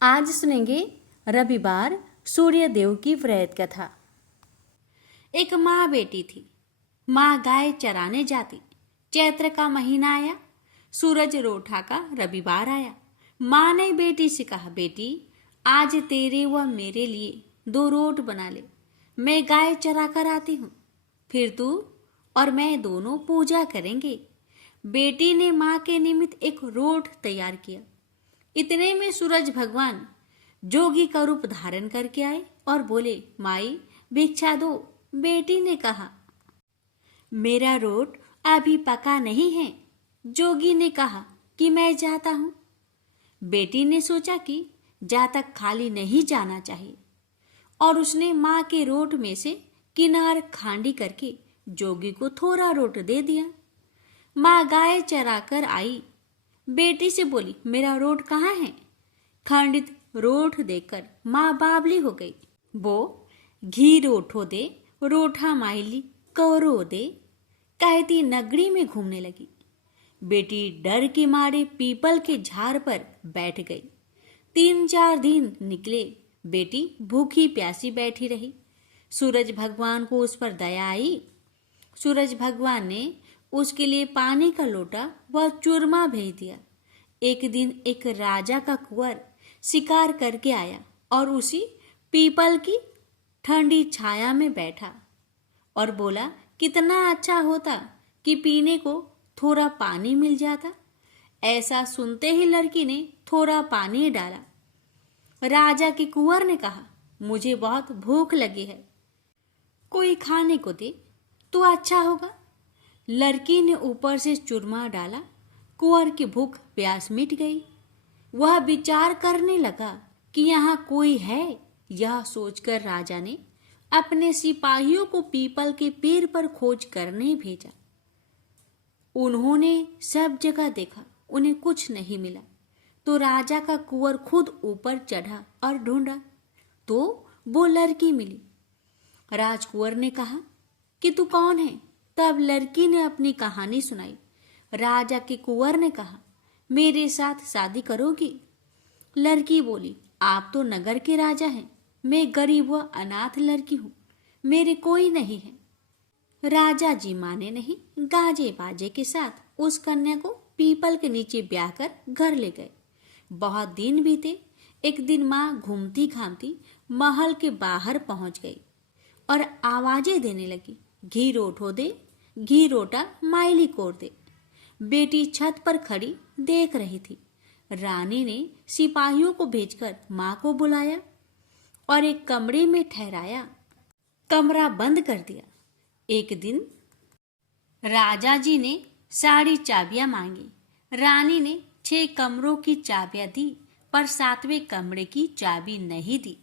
आज सुनेंगे रविवार सूर्यदेव की व्रत कथा। एक माँ बेटी थी। माँ गाय चराने जाती। चैत्र का महीना आया, सूरज रोठा का रविवार आया। माँ ने बेटी से कहा, बेटी आज तेरे व मेरे लिए 2 रोट बना ले, मैं गाय चरा कर आती हूँ, फिर तू और मैं दोनों पूजा करेंगे। बेटी ने माँ के निमित्त एक रोट तैयार किया। इतने में सूरज भगवान जोगी का रूप धारण करके आए और बोले, माई भिक्षा दो। बेटी ने कहा, मेरा रोट अभी पका नहीं है। जोगी ने कहा कि मैं जाता हूं। बेटी ने सोचा कि जा तक खाली नहीं जाना चाहिए और उसने माँ के रोट में से किनार खांडी करके जोगी को थोड़ा रोट दे दिया। माँ गाय चरा कर आई। बेटी से बोली, मेरा रोट कहाँ है? खंडित रोट देकर माँ बावली हो गई। वो घी रोठो दे, रोठा माइली कौरो दे, कहती नगरी में घूमने लगी। बेटी डर के मारे पीपल के झाड़ पर बैठ गई। 3-4 दिन निकले। बेटी भूखी प्यासी बैठी रही। सूरज भगवान को उस पर दया आई। सूरज भगवान ने उसके लिए पानी का लोटा व चूरमा भेज दिया। एक दिन एक राजा का कुंवर शिकार करके आया और उसी पीपल की ठंडी छाया में बैठा और बोला, कितना अच्छा होता कि पीने को थोड़ा पानी मिल जाता। ऐसा सुनते ही लड़की ने थोड़ा पानी डाला। राजा के कुंवर ने कहा, मुझे बहुत भूख लगी है, कोई खाने को दे तो अच्छा होगा। लड़की ने ऊपर से चूरमा डाला। कुंवर की भूख प्यास मिट गई। वह विचार करने लगा कि यहाँ कोई है। यह सोचकर राजा ने अपने सिपाहियों को पीपल के पेड़ पर खोज करने भेजा। उन्होंने सब जगह देखा, उन्हें कुछ नहीं मिला। तो राजा का कुंवर खुद ऊपर चढ़ा और ढूंढा तो वो लड़की मिली। राजकुंवर ने कहा कि तू कौन है? तब लड़की ने अपनी कहानी सुनाई। राजा के कुंवर ने कहा, मेरे साथ शादी करोगी? लड़की बोली, आप तो नगर के राजा हैं, मैं गरीब व अनाथ लड़की हूँ, मेरे कोई नहीं है। राजा जी माने नहीं। गाजे बाजे के साथ उस कन्या को पीपल के नीचे ब्याह कर घर ले गए। बहुत दिन बीते। एक दिन माँ घूमती घामती महल के बाहर पहुंच गई और आवाजें देने लगी, घी रोठो दे, घी रोटा माइली कोर दे। बेटी छत पर खड़ी देख रही थी। रानी ने सिपाहियों को भेजकर माँ को बुलाया और एक कमरे में ठहराया। कमरा बंद कर दिया। एक दिन राजा जी ने सारी चाबियां मांगी। रानी ने 6 कमरों की चाबियां दी पर 7वें कमरे की चाबी नहीं दी।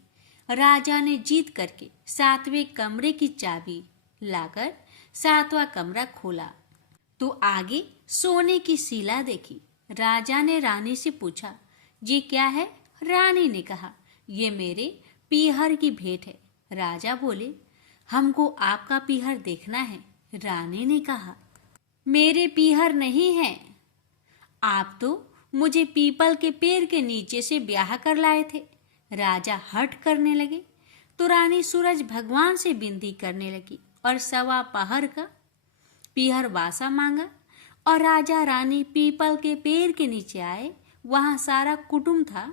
राजा ने जीत करके 7वें कमरे की चाबी लाकर 7वां कमरा खोला तो आगे सोने की शिला देखी। राजा ने रानी से पूछा, ये क्या है? रानी ने कहा, ये मेरे पीहर की भेंट है। राजा बोले, हमको आपका पीहर देखना है। रानी ने कहा, मेरे पीहर नहीं है, आप तो मुझे पीपल के पेड़ के नीचे से ब्याह कर लाए थे। राजा हठ करने लगे तो रानी सूरज भगवान से विनती करने लगी और 1.25 पहर का पीहर वासा मांगा और राजा रानी पीपल के पेड़ के नीचे आए। वहां सारा कुटुंब था।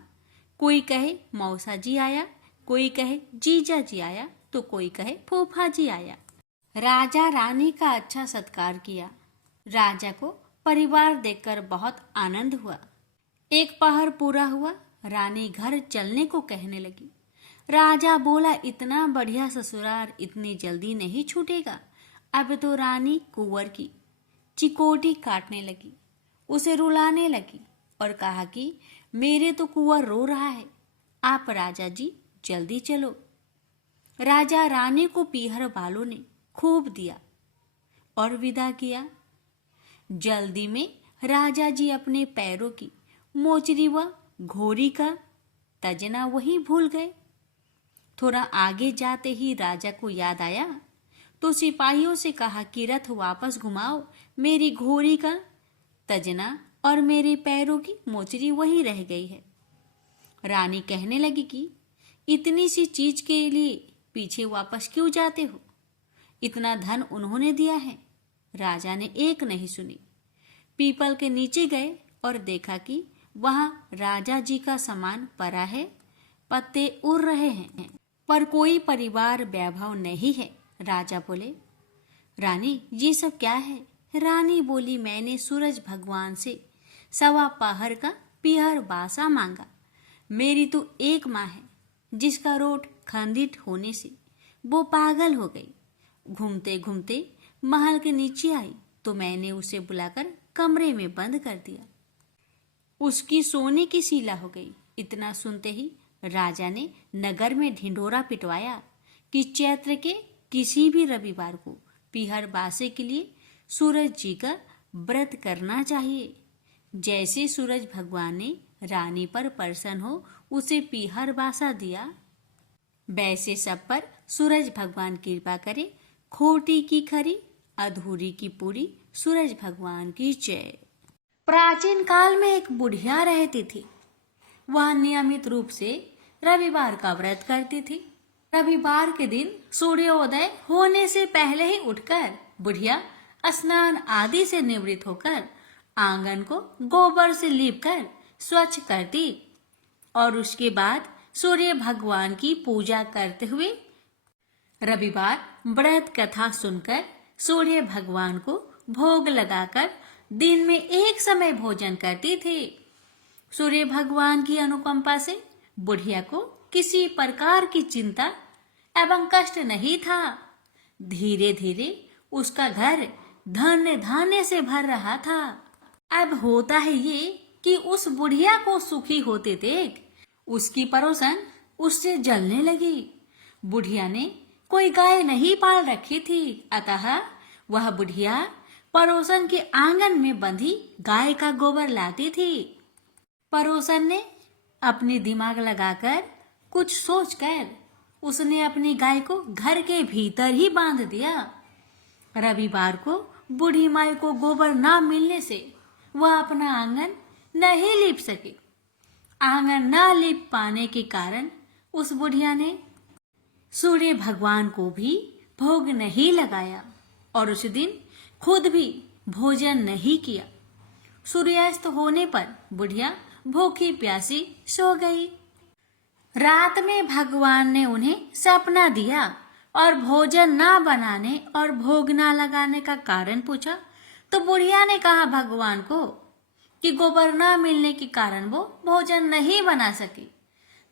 कोई कहे मौसा जी आया, कोई कहे जीजा जी आया, तो कोई कहे फूफा जी आया। राजा रानी का अच्छा सत्कार किया। राजा को परिवार देखकर बहुत आनंद हुआ। 1 पहर पूरा हुआ। रानी घर चलने को कहने लगी। राजा बोला, इतना बढ़िया ससुराल इतनी जल्दी नहीं छूटेगा। अब तो रानी कुंवर की चिकोटी काटने लगी, उसे रुलाने लगी और कहा कि मेरे तो कुंवर रो रहा है, आप राजा जी जल्दी चलो। राजा रानी को पीहर वालों ने खूब दिया और विदा किया। जल्दी में राजा जी अपने पैरों की मोचरी व घोड़ी का तजना वहीं भूल गए। थोड़ा आगे जाते ही राजा को याद आया तो सिपाहियों से कहा कि रथ वापस घुमाओ, मेरी घोड़ी का तजना और मेरे पैरों की मोचरी वहीं रह गई है। रानी कहने लगी कि इतनी सी चीज के लिए पीछे वापस क्यों जाते हो? इतना धन उन्होंने दिया है। राजा ने एक नहीं सुनी। पीपल के नीचे गए और देखा कि वहां राजा जी का सामान पड़ा है, पत्ते उड़ रहे हैं, पर कोई परिवार वैभव नहीं है। राजा बोले, रानी ये सब क्या है? रानी बोली, मैंने सूरज भगवान से 1.25 पहर का पीहर बासा मांगा। मेरी तो एक माँ है जिसका रोट खंडित होने से वो पागल हो गई। घूमते घूमते महल के नीचे आई तो मैंने उसे बुलाकर कमरे में बंद कर दिया। उसकी सोने की सीला हो गई। इतना सुनते ही राजा ने नगर में ढिंढोरा पिटवाया कि चैत्र के किसी भी रविवार को पीहर बासे के लिए सूरज जी का व्रत करना चाहिए। जैसे सूरज भगवान ने रानी पर प्रसन्न हो उसे पीहर बासा दिया, वैसे सब पर सूरज भगवान कृपा करे। खोटी की खरी, अधूरी की पूरी, सूरज भगवान की जय। प्राचीन काल में एक बुढ़िया रहती थी। वह नियमित रूप से रविवार का व्रत करती थी। रविवार के दिन सूर्योदय होने से पहले ही उठकर बुढ़िया स्नान आदि से निवृत्त होकर आंगन को गोबर से लीपकर स्वच्छ करती और उसके बाद सूर्य भगवान की पूजा करते हुए रविवार व्रत कथा सुनकर सूर्य भगवान को भोग लगाकर दिन में एक समय भोजन करती थी। सूर्य भगवान की अनुकंपा से बुढ़िया को किसी प्रकार की चिंता एवं कष्ट नहीं था। धीरे धीरे उसका घर धन्य धान्य से भर रहा था। अब होता है ये कि उस बुढ़िया को सुखी होते देख उसकी पड़ोसन उससे जलने लगी। बुढ़िया ने कोई गाय नहीं पाल रखी थी, अतः वह बुढ़िया पड़ोसन के आंगन में बंधी गाय का गोबर लाती थी। पड़ोसन ने अपनी दिमाग लगाकर कुछ सोचकर उसने अपनी गाय को घर के भीतर ही बांध दिया। रविवार को बूढ़ी माई को गोबर ना मिलने से वह अपना आंगन नहीं लीप सके। आंगन ना लीप पाने के कारण उस बुढ़िया ने सूर्य भगवान को भी भोग नहीं लगाया और उस दिन खुद भी भोजन नहीं किया। सूर्यास्त होने पर बुढ़िया भूखी प्यासी सो गई। रात में भगवान ने उन्हें सपना दिया और भोजन ना बनाने और भोग ना लगाने का कारण पूछा तो बुढ़िया ने कहा भगवान को कि गोबर ना मिलने के कारण वो भोजन नहीं बना सकी।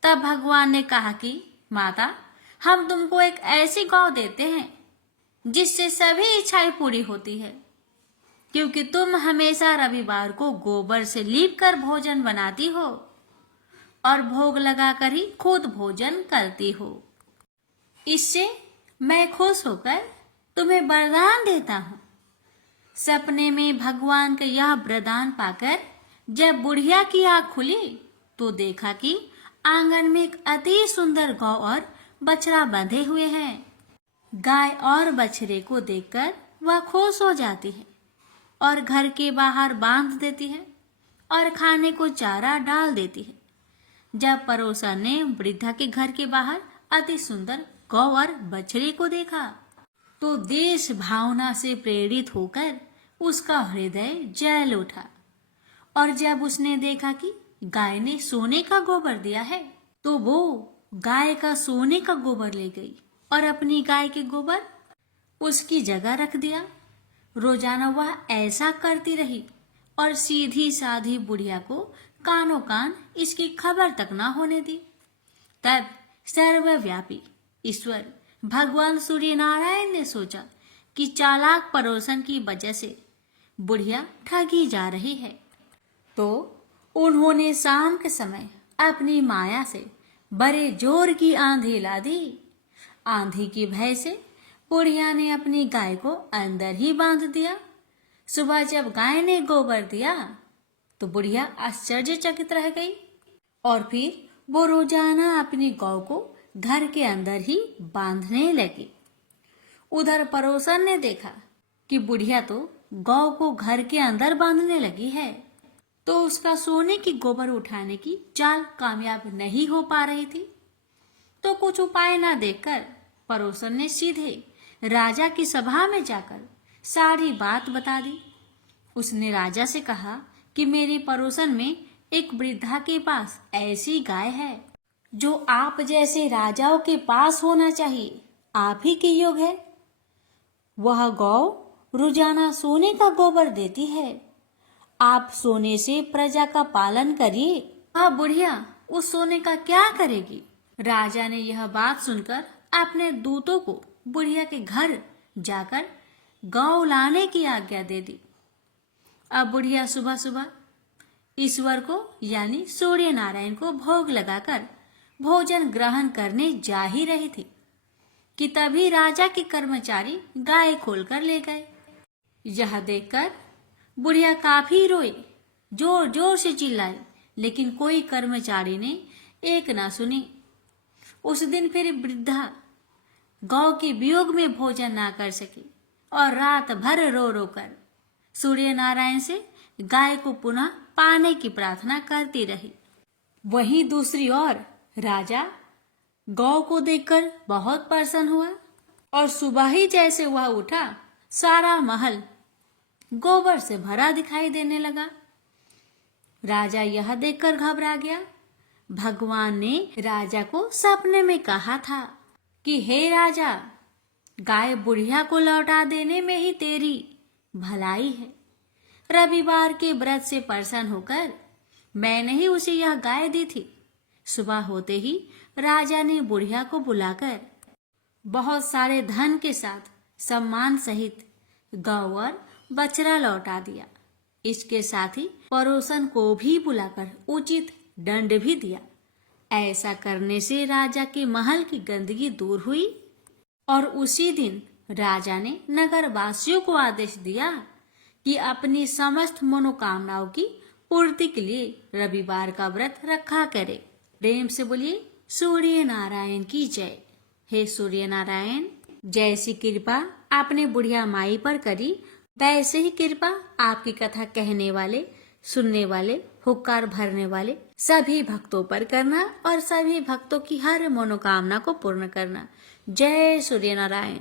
तब भगवान ने कहा कि माता, हम तुमको एक ऐसी गौ देते हैं जिससे सभी इच्छाएं पूरी होती है, क्योंकि तुम हमेशा रविवार को गोबर से लीप कर भोजन बनाती हो और भोग लगाकर ही खुद भोजन करती हो। इससे मैं खुश होकर तुम्हें वरदान देता हूँ। सपने में भगवान का यह वरदान पाकर जब बुढ़िया की आँख खुली तो देखा कि आंगन में एक अति सुंदर गौ और बछड़ा बंधे हुए हैं। गाय और बछड़े को देखकर वह खुश हो जाती है और घर के बाहर बांध देती है और खाने को चारा डाल देती है। जब पड़ोसन ने वृद्धा के घर के बाहर अति सुंदर गौ और बछड़े को देखा तो देश भावना से प्रेरित होकर उसका हृदय जल उठा और जब उसने देखा कि गाय ने सोने का गोबर दिया है तो वो गाय का सोने का गोबर ले गई और अपनी गाय के गोबर उसकी जगह रख दिया। रोजाना वह ऐसा करती रही और सीधी साधी बुढ़िया को कानों कान इसकी खबर तक ना होने दी। तब सर्वव्यापी ईश्वर भगवान सूर्य नारायण ने सोचा कि चालाक पड़ोसन की वजह से बुढ़िया ठगी जा रही है, तो उन्होंने शाम के समय अपनी माया से बड़े जोर की आंधी ला दी। आंधी की भय से बुढ़िया ने अपनी गाय को अंदर ही बांध दिया। सुबह जब गाय ने गोबर दिया तो बुढ़िया आश्चर्यचकित रह गई और फिर वो रोजाना अपनी गौ को घर के अंदर ही बांधने लगी। उधर पड़ोसन ने देखा कि बुढ़िया तो गौ को घर के अंदर बांधने लगी है तो उसका सोने की गोबर उठाने की चाल कामयाब नहीं हो पा रही थी। तो कुछ उपाय ना देखकर पड़ोसन ने सीधे राजा की सभा में जाकर सारी बात बता दी। उसने राजा से कहा कि मेरे पड़ोसन में एक वृद्धा के पास ऐसी गाय है जो आप जैसे राजाओं के पास होना चाहिए, आप ही के योग है। वह गौ रोजाना सोने का गोबर देती है। आप सोने से प्रजा का पालन करिए। वह बुढ़िया उस सोने का क्या करेगी? राजा ने यह बात सुनकर अपने दूतों को बुढ़िया के घर जाकर गौ लाने की आज्ञा दे दी। अब बुढ़िया सुबह सुबह ईश्वर को यानी सूर्य नारायण को भोग लगाकर भोजन ग्रहण करने जा ही रही थी कि तभी राजा के कर्मचारी गाय खोलकर ले गए। यह देखकर बुढ़िया काफी रोई, जोर जोर से चिल्लाई, लेकिन कोई कर्मचारी ने एक ना सुनी। उस दिन फिर वृद्धा गौ के वियोग में भोजन ना कर सकी और रात भर रो रो कर सूर्य नारायण से गाय को पुनः पाने की प्रार्थना करती रही। वहीं दूसरी ओर राजा गौ को देखकर बहुत प्रसन्न हुआ और सुबह ही जैसे वह उठा, सारा महल गोबर से भरा दिखाई देने लगा। राजा यह देखकर घबरा गया। भगवान ने राजा को सपने में कहा था कि हे राजा, गाय बुढ़िया को लौटा देने में ही तेरी भलाई है। रविवार के व्रत से प्रसन्न होकर मैंने ही उसे यह गाय दी थी। सुबह होते ही राजा ने बुढ़िया को बुलाकर बहुत सारे धन के साथ सम्मान सहित गौ और बछड़ा लौटा दिया। इसके साथ ही पड़ोसन को भी बुलाकर उचित दंड भी दिया। ऐसा करने से राजा के महल की गंदगी दूर हुई और उसी दिन राजा ने नगर वासियों को आदेश दिया कि अपनी समस्त मनोकामनाओं की पूर्ति के लिए रविवार का व्रत रखा करे। प्रेम से बोलिए सूर्य नारायण की जय। हे सूर्य नारायण, जैसी कृपा आपने बुढ़िया माई पर करी, वैसे ही कृपा आपकी कथा कहने वाले, सुनने वाले, हुक्कार भरने वाले सभी भक्तों पर करना और सभी भक्तों की हर मनोकामना को पूर्ण करना। जय सूर्य नारायण।